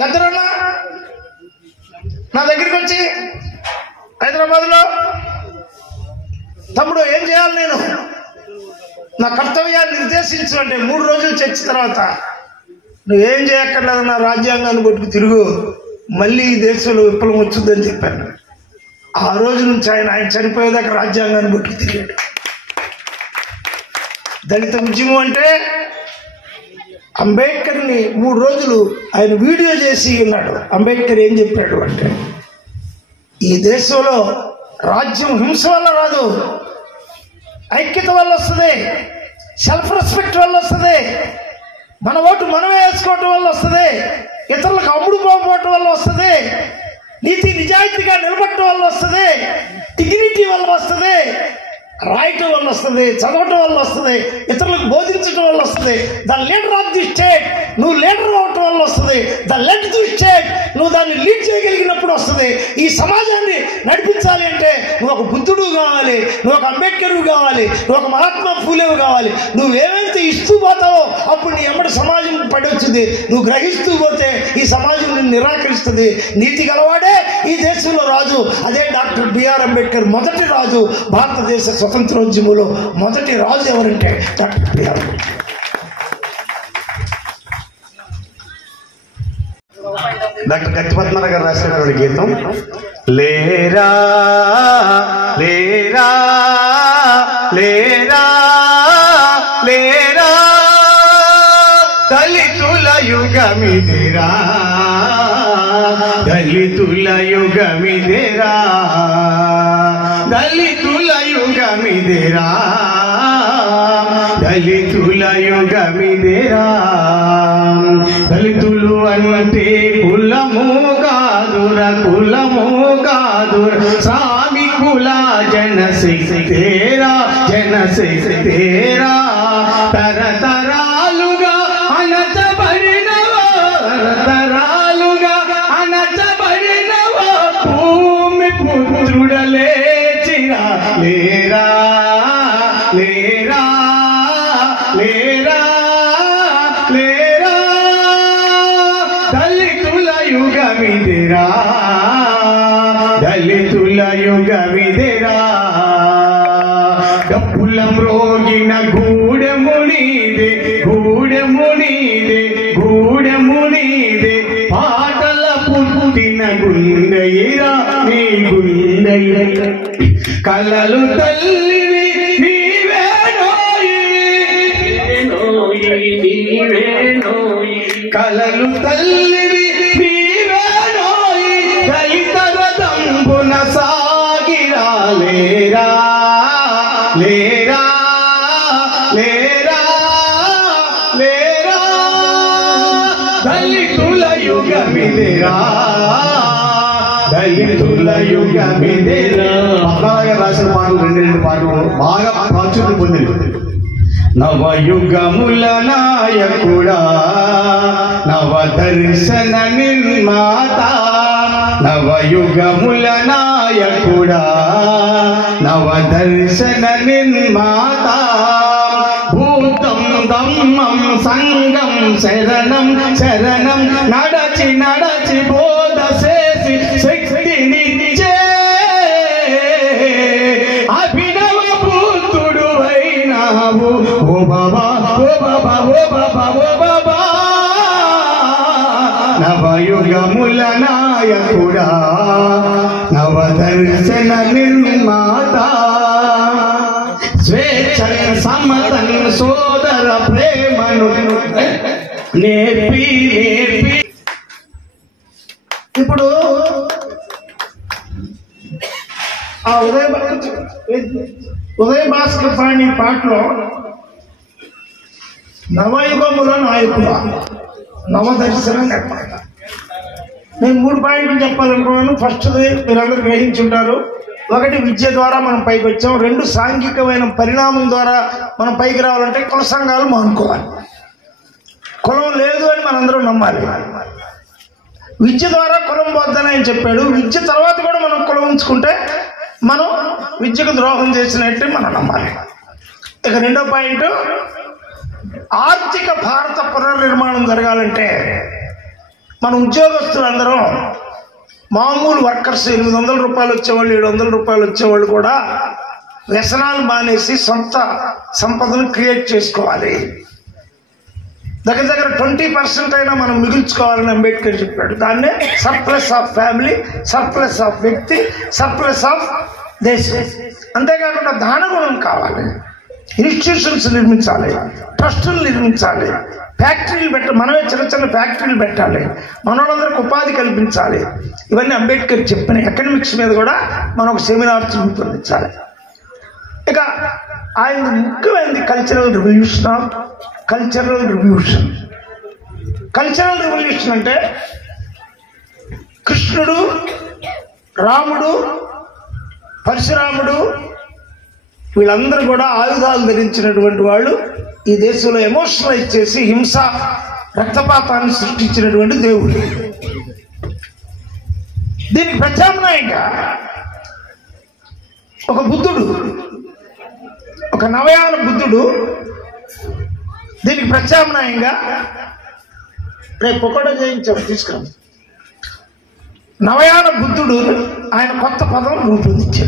గద్దరన్న నా దగ్గరికి వచ్చి హైదరాబాద్లో, తమ్ముడు ఏం చేయాలి, నేను నా కర్తవ్యాన్ని నిర్దేశించాలంటే 3 రోజులు చర్చ తర్వాత నువ్వేం చేయక్కర్లేదు, నా రాజ్యాంగాన్ని కొట్టుకు తిరుగు, మళ్ళీ ఈ దేశంలో విప్లవం వచ్చిందని చెప్పాను. ఆ రోజు నుంచి ఆయన చనిపోయేదాకా రాజ్యాంగాన్ని కొట్టుకు తిరిగాడు. దళిత ఉద్యమం అంటే అంబేద్కర్ని 3 రోజులు ఆయన వీడియో చేసి ఉన్నాడు. అంబేద్కర్ ఏం చెప్పాడు అంటే, ఈ దేశంలో రాజ్యం హింస వల్ల రాదు, ఐక్యత వల్ల వస్తుంది, సెల్ఫ్ రెస్పెక్ట్ వల్ల వస్తుంది, మన ఓటు మనమే వేసుకోవటం వల్ల వస్తుంది, ఇతరులకు అమ్ముడు పోకపోవటం వల్ల వస్తుంది, నీతి నిజాయితీగా నిలబడటం వల్ల వస్తుంది, డిగ్నిటీ వల్ల వస్తుంది, రాయటం వల్ల వస్తుంది, చదవటం వల్ల వస్తుంది, ఇతరులకు బోధించడం వల్ల వస్తుంది. The leader of the state, నువ్వు లీడర్ అవటం వల్ల వస్తుంది. ద లెడ్ ది స్టేట్, నువ్వు దాన్ని లీడ్ చేయగలిగినప్పుడు వస్తుంది. ఈ సమాజాన్ని నడిపించాలి అంటే నువ్వు ఒక బుద్ధుడు కావాలి, నువ్వు ఒక అంబేద్కర్ కావాలి, నువ్వు ఒక మహాత్మా ఫూలేవు కావాలి. నువ్వేమైతే ఇస్తూ పోతావో అప్పుడు నీ ఎమ్మడి సమాజం పడి వచ్చింది. నువ్వు గ్రహిస్తూ పోతే ఈ సమాజం నిన్ను నిరాకరిస్తుంది. నీతి గలవాడే ఈ దేశంలో రాజు. అదే డాక్టర్ బిఆర్ అంబేద్కర్ మొదటి రాజు. భారతదేశ స్వతంత్రోద్యమంలో మొదటి రాజు ఎవరంటే డాక్టర్ బిఆర్ అంబేద్కర్. డాక్టర్ గట్టిపద్మనాభ గారు రాసినటువంటి గీతం, లేరా లేరా లేరా లేరా దళితుల యుగమిదిరా, దళితుల యుగమిదిరా, దళితుల యుగమిదిరా, దళితుల యుగమిదిరా. దళితులు అంటే కులము కాదుర, కులము కాదుర, శ్రామికుల జనశక్తేరా, జనశక్తేరా. తరతరాలుగా అణచబడినవో, తరతరాలుగా అణచబడినవో భూమి పుత్రుడలేచిరా, లేరా లేరా లేరా లేరా దళితుల యుగమిదిరా, దళితుల యుగమిదిరా. డప్పులం రోగిన గూడెము నీదే, గూడెము నీదే, గూడెము నీదే. పాటల పుట్టిన గుండెయిరా నీ గుండెయిరా. కలలు తల్లివి నీవేనోయి, నీవేనోయి. కలలు తల్లివి నీవేనోయి. దళిత రథంబున సాగిరా, లేరా లేరా లేరా లేరా దళితుల యుగమిదిరా, దళితుల యుగమిదిరా. పద్మనాభ రాసిన పాటలు 2 పాటలు బాగా ప్రాచుర్యం పొందింది. నవయుగముల నాయకుడా, నవ దర్శన నిర్మాత, నవయుగముల నాయకుడా, నవ దర్శన నిర్మాత. భూతం ధమ్మం సంగం శరణం శరణం, నడచి నడచి బోధ చేసి శక్తినిచ్చే అభినవ పుత్రుడు అయినావు. ఓ బాబా ఓ బాబా ఓ బాబా ఓ బాబా. నవయుగముల నాయకుడా, నవ దర్శన నిర్మాత. స్వేచ్ఛను సమతను సోదర ప్రేమను నేర్పి నేర్పి. ఇప్పుడు ఆ ఉదయ భాస్కర్ పాడిన పాటలో నవయుగముల నాయకుడు, నవదర్శన నిర్మాత. నేను 3 పాయింట్లు చెప్పాలనుకున్నాను. ఫస్ట్ది మీరందరూ గ్రహించుంటారు. 1 విద్య ద్వారా మనం పైకి వచ్చాం. 2 సాంఘికమైన పరిణామం ద్వారా మనం పైకి రావాలంటే కుల సంఘాలు మానుకోవాలి. కులం లేదు అని మనందరం నమ్మాలి. విద్య ద్వారా కులం పోద్దని ఆయన చెప్పాడు. విద్య తర్వాత కూడా మనం కులం ఉంచుకుంటే మనం విద్యకు ద్రోహం చేసినట్టే మనం నమ్మాలి. ఇక 2వ పాయింట్, ఆర్థిక భారత పునర్నిర్మాణం జరగాలంటే మన ఉద్యోగస్తులందరం మామూలు వర్కర్స్ 800 రూపాయలు వచ్చేవాళ్ళు 700 రూపాయలు వచ్చేవాళ్ళు కూడా వ్యసనాలు మానేసి సొంత సంపదను క్రియేట్ చేసుకోవాలి. దగ్గర దగ్గర 20% అయినా మనం మిగుల్చుకోవాలని అంబేద్కర్ చెప్పాడు. దాన్నే surplus of family, surplus of వ్యక్తి, సర్ప్లస్ ఆఫ్ దేశం. అంతేకాకుండా దాన గుణం కావాలి. ఇన్స్టిట్యూషన్స్ నిర్మించాలి, ట్రస్టులు నిర్మించాలి, ఫ్యాక్టరీలు మనమే చిన్న చిన్న ఫ్యాక్టరీలు పెట్టాలి, మనోళ్ళందరికీ ఉపాధి కల్పించాలి. ఇవన్నీ అంబేద్కర్ చెప్పిన ఎకనమిక్స్ మీద కూడా మనం ఒక సెమినార్స్ రూపొందించాలి. ఇక ఆయన ముఖ్యమైనది కల్చరల్ రెవల్యూషన్. కల్చరల్ రెవల్యూషన్ అంటే కృష్ణుడు, రాముడు, పరశురాముడు వీళ్ళందరూ కూడా ఆయుధాలు ధరించినటువంటి వాళ్ళు. ఈ దేశంలో ఎమోషనలైజ్ చేసి హింస, రక్తపాతాన్ని సృష్టించినటువంటి దేవుడు. దీనికి ప్రత్యామ్నాయంగా ఒక బుద్ధుడు, ఒక నవయాన బుద్ధుడు, దీనికి ప్రత్యామ్నాయంగా రేపు ఒకటో చేయించాము తీసుకురా. నవయాన బుద్ధుడు ఆయన కొత్త పదం రూపొందించాడు.